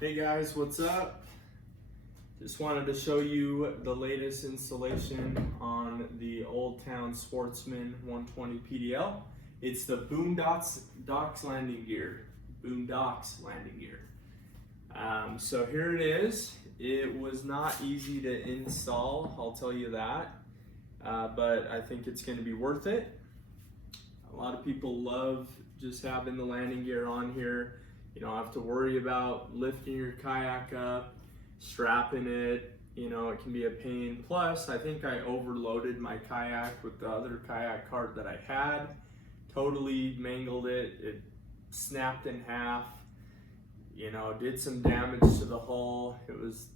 Hey guys, what's up? Just wanted to show you the latest installation on the Old Town Sportsman 120 PDL. It's the boonedox landing gear. Boonedox landing gear. So here it is. It was not easy to install, I'll tell you that, but I think it's going to be worth it. A lot of people love just having the landing gear on here. You don't have to worry about lifting your kayak up, strapping it. You know, it can be a pain. Plus, I think I overloaded my kayak with the other kayak cart that I had. Totally mangled it. It snapped in half. You know, did some damage to the hull. It was,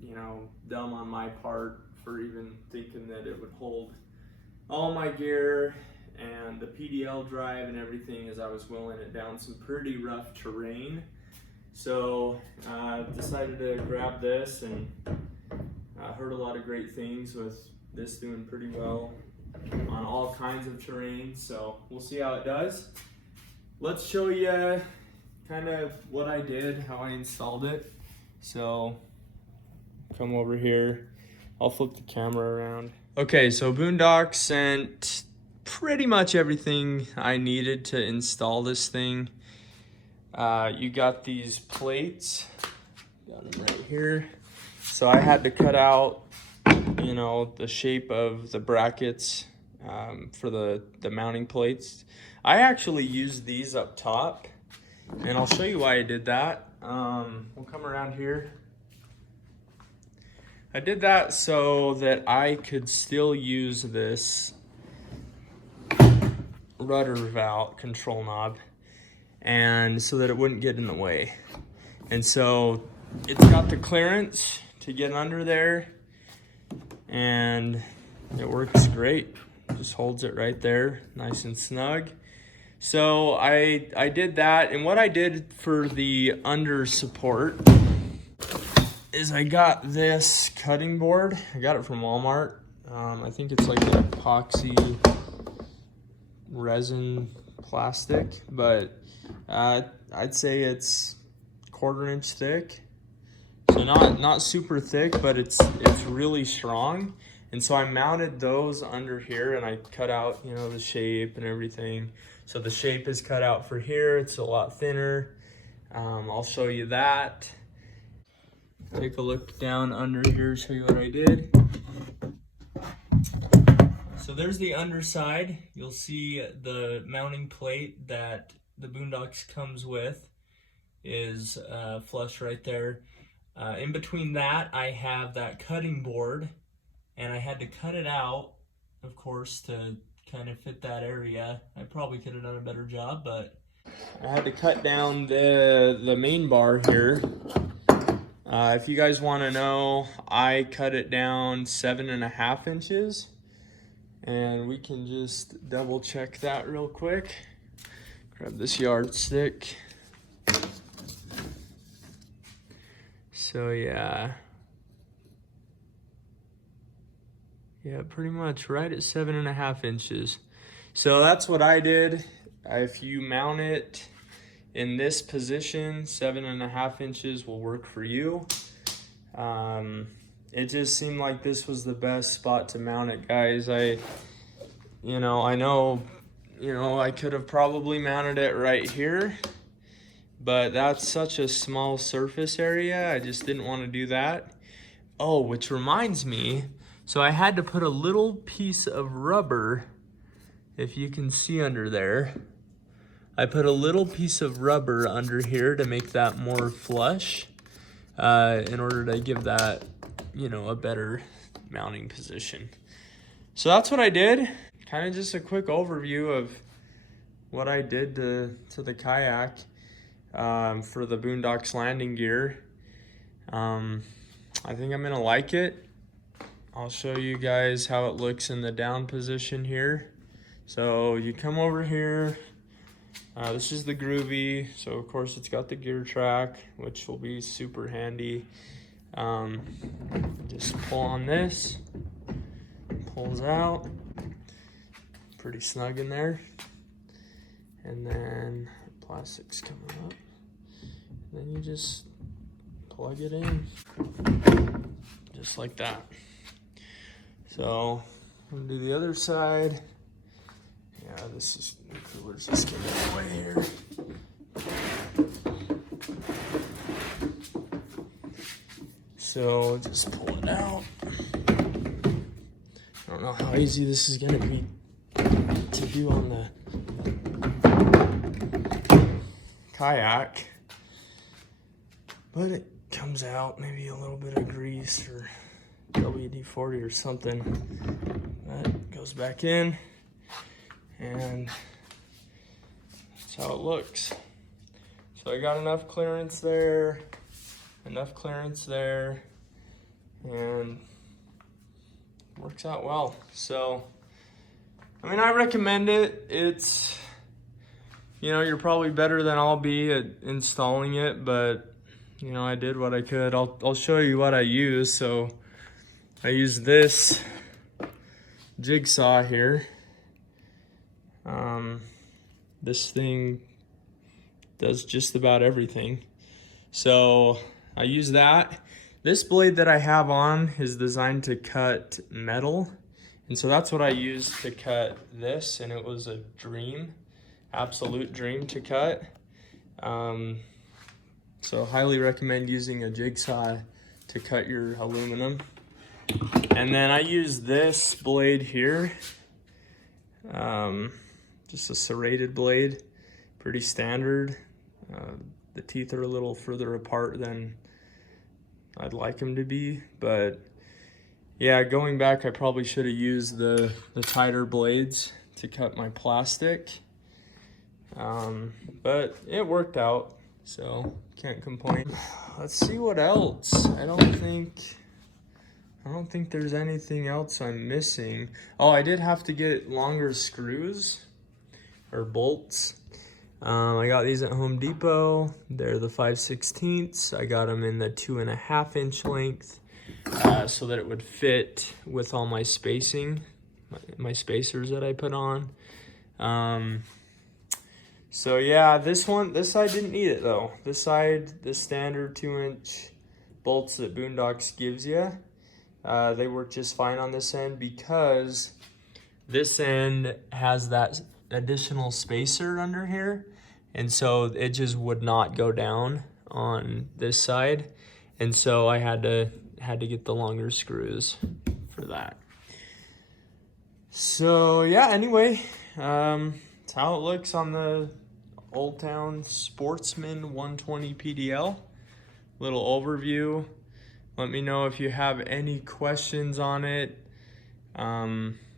you know, dumb on my part for even thinking that it would hold all my gear and the PDL drive and everything, as I was wheeling it down some pretty rough terrain. So decided to grab this, and heard a lot of great things with this doing pretty well on all kinds of terrain. So we'll see how it does. Let's show you kind of what I did, how I installed it. So come over here. I'll flip the camera around. Okay, so boonedox sent pretty much everything I needed to install this thing. You got these plates, got them right here. So I had to cut out, you know, the shape of the brackets for the mounting plates. I actually used these up top, and I'll show you why I did that. We'll come around here. I did that so that I could still use this rudder valve control knob, and so that it wouldn't get in the way. And so it's got the clearance to get under there, and it works great. Just holds it right there, nice and snug. So I did that, and what I did for the under support is I got this cutting board. I got it from Walmart. I think it's like an epoxy resin plastic, but I'd say it's 1/4 inch thick. So not super thick, but it's really strong. And so I mounted those under here, and I cut out, you know, the shape and everything. So the shape is cut out for here. It's a lot thinner. I'll show you that. Take a look down under here, show you what I did. So there's the underside. You'll see the mounting plate that the boonedox comes with is flush right there. In between that, I have that cutting board, and I had to cut it out, of course, to kind of fit that area. I probably could have done a better job, but I had to cut down the main bar here. If you guys want to know, I cut it down 7.5 inches. And we can just double check that real quick. Grab this yardstick. So yeah, pretty much right at 7.5 inches. So that's what I did. If you mount it in this position, 7.5 inches will work for you. It just seemed like this was the best spot to mount it, guys. I know, I could have probably mounted it right here, but that's such a small surface area. I just didn't want to do that. Oh, which reminds me, so I had to put a little piece of rubber, if you can see under there. I put a little piece of rubber under here to make that more flush, in order to give that, you know, a better mounting position. So that's what I did. Kind of just a quick overview of what I did to the kayak for the boonedox landing gear. I think I'm gonna like it. I'll show you guys how it looks in the down position here. So you come over here. This is the groovy, so of course it's got the gear track, which will be super handy. Just pull on this, pulls out, pretty snug in there, and then plastic's coming up. Then you just plug it in, just like that. So I'm gonna do the other side. Yeah, this is, the cooler's just getting in the way here. So just pull it out. I don't know how easy this is gonna be to do on the kayak, but it comes out. Maybe a little bit of grease or WD-40 or something. That goes back in, and that's how it looks. So I got enough clearance there, and works out well. So, I mean, I recommend it. It's, you know, you're probably better than I'll be at installing it, but, you know, I did what I could. I'll show you what I use. So I use this jigsaw here. This thing does just about everything. So I use that. This blade that I have on is designed to cut metal. And so that's what I used to cut this, and it was a dream, absolute dream to cut. So highly recommend using a jigsaw to cut your aluminum. And then I use this blade here, just a serrated blade, pretty standard. The teeth are a little further apart than I'd like them to be, but yeah, going back, I probably should have used the tighter blades to cut my plastic, but it worked out, so can't complain. Let's see what else. I don't think there's anything else I'm missing. Oh, I did have to get longer screws or bolts. I got these at Home Depot. They're the 5/16. I got them in the 2.5 inch length, so that it would fit with all my spacing, my spacers that I put on. So yeah, this side didn't need it though. This side, the standard 2-inch bolts that Boondocks gives you, they work just fine on this end because this end has that additional spacer under here, and so it just would not go down on this side, and so I had to get the longer screws for that. So yeah, anyway, that's how it looks on the Old Town Sportsman 120 PDL. Little overview. Let me know if you have any questions on it.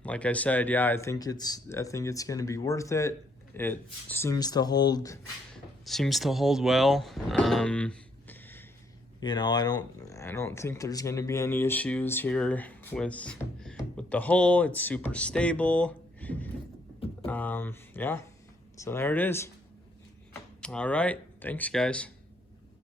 Like I said, yeah, I think it's going to be worth it. It seems to hold well. You know, I don't think there's going to be any issues here with the hull. It's super stable. Yeah. So there it is. All right. Thanks, guys.